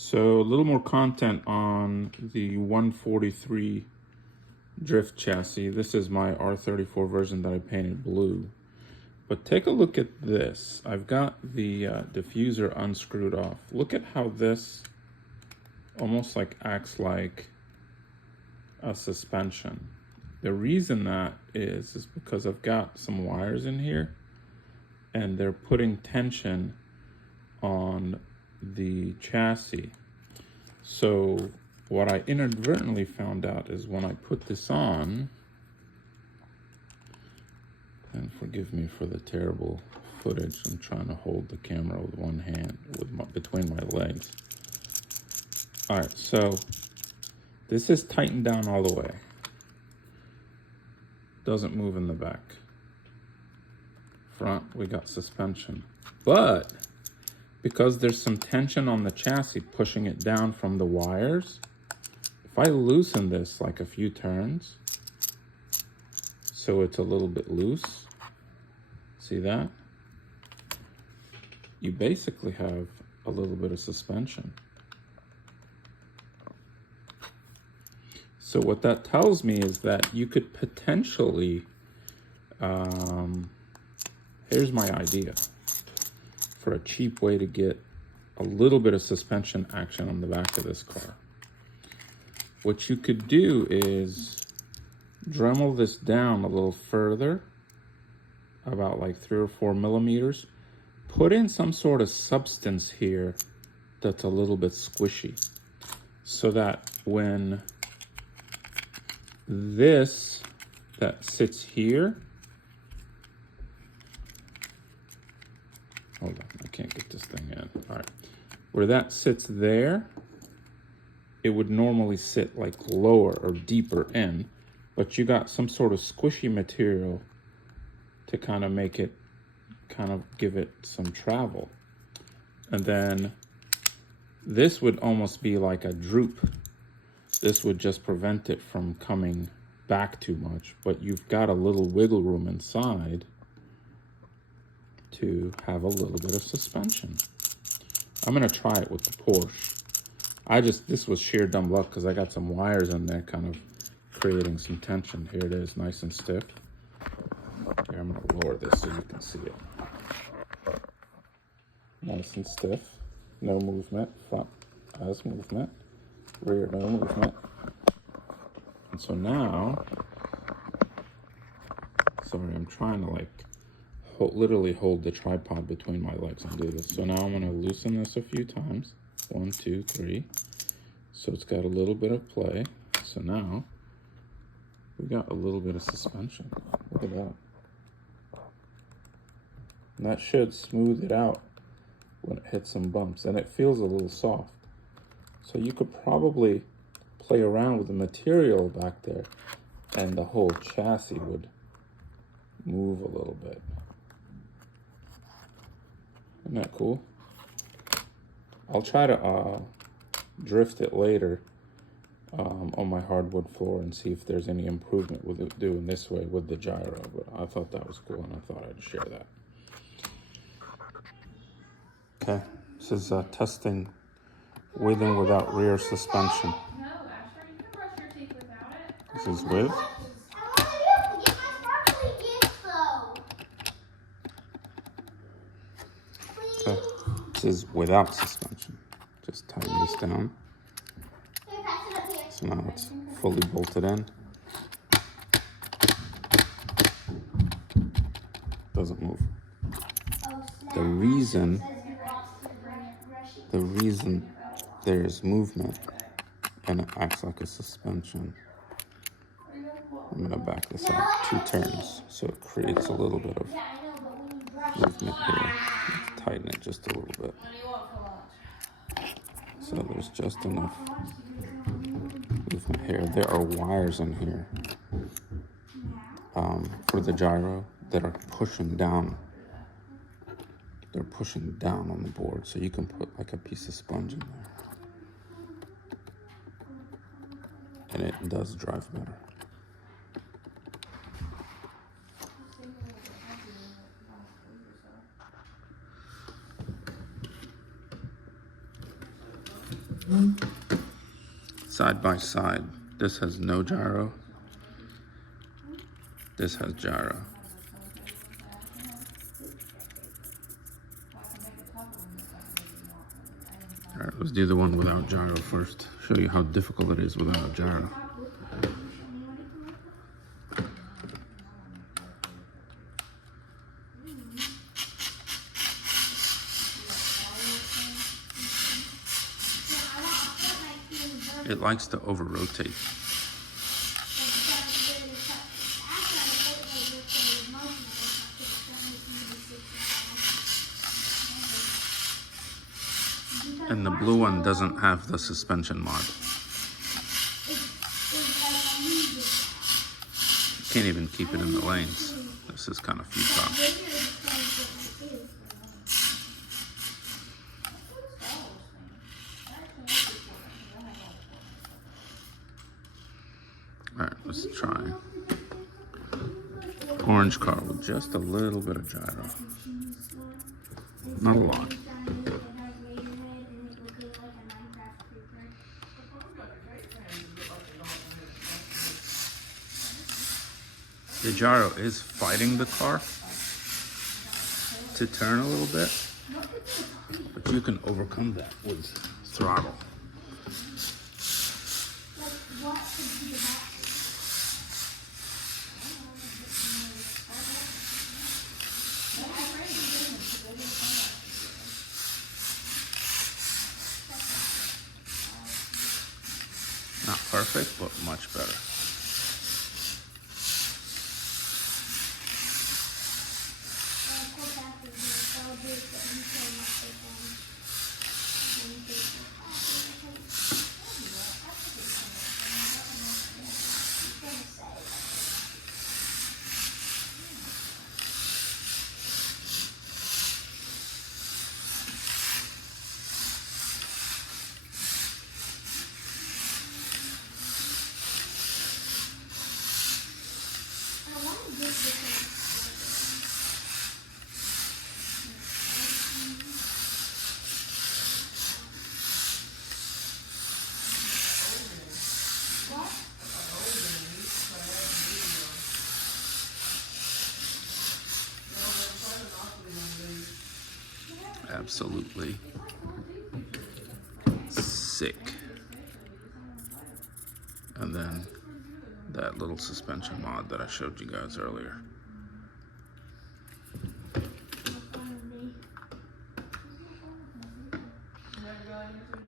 So a little more content on the 143 drift chassis. This is my R34 version that I painted blue. But take a look at this. I've got the diffuser unscrewed off. Look at how this almost like acts like a suspension. The reason that is because I've got some wires in here and they're putting tension on the chassis. So what I inadvertently found out is when I put this on, and forgive me for the terrible footage, I'm trying to hold the camera with one hand between my legs. All right, so this is tightened down all the way. Doesn't move in the back. Front, we got suspension. But because there's some tension on the chassis pushing it down from the wires, if I loosen this like a few turns, so it's a little bit loose, see that? You basically have a little bit of suspension. So what that tells me is that you could potentially, here's my idea for a cheap way to get a little bit of suspension action on the back of this car. What you could do is Dremel this down a little further, about like 3 or 4 millimeters. Put in some sort of substance here that's a little bit squishy, so that when this that sits here, hold on, I can't get this thing in. All right, where that sits there, it would normally sit like lower or deeper in, but you got some sort of squishy material to kind of make it, kind of give it some travel. And then this would almost be like a droop. This would just prevent it from coming back too much, but you've got a little wiggle room inside to have a little bit of suspension. I'm gonna try it with the Porsche. This was sheer dumb luck because I got some wires in there kind of creating some tension. Here it is, nice and stiff. Here, I'm gonna lower this so you can see it. Nice and stiff, no movement. Front has movement, rear no movement. And so now, sorry, I'm trying to like literally hold the tripod between my legs and do this. So now I'm gonna loosen this a few times. 1, 2, 3. So it's got a little bit of play. So now we got a little bit of suspension. Look at that. And that should smooth it out when it hits some bumps, and it feels a little soft. So you could probably play around with the material back there and the whole chassis would move a little bit. Isn't that cool? I'll try to drift it later on my hardwood floor and see if there's any improvement with it doing this way with the gyro, but I thought that was cool and I thought I'd share that. Okay, this is testing with and without rear suspension. This is with. Okay, this is without suspension. Just tighten this down. So now it's fully bolted in. Doesn't move. The reason there's movement and it acts like a suspension, I'm gonna back this up 2 turns so it creates a little bit of movement here. Let's tighten it just a little bit. So there's just enough movement here. There are wires in here for the gyro that are pushing down. They're pushing down on the board, so you can put like a piece of sponge in there. And it does drive better. Side by side. This has no gyro. This has gyro. All right, let's do the one without gyro first. Show you how difficult it is without a gyro. It likes to over-rotate. And the blue one doesn't have the suspension mod. You can't even keep it in the lanes. This is kind of futile. All right, let's try orange car with just a little bit of gyro. Not a lot. The gyro is fighting the car to turn a little bit, but you can overcome that with throttle. Not perfect, but much better. Absolutely sick. And then that little suspension mod that I showed you guys earlier.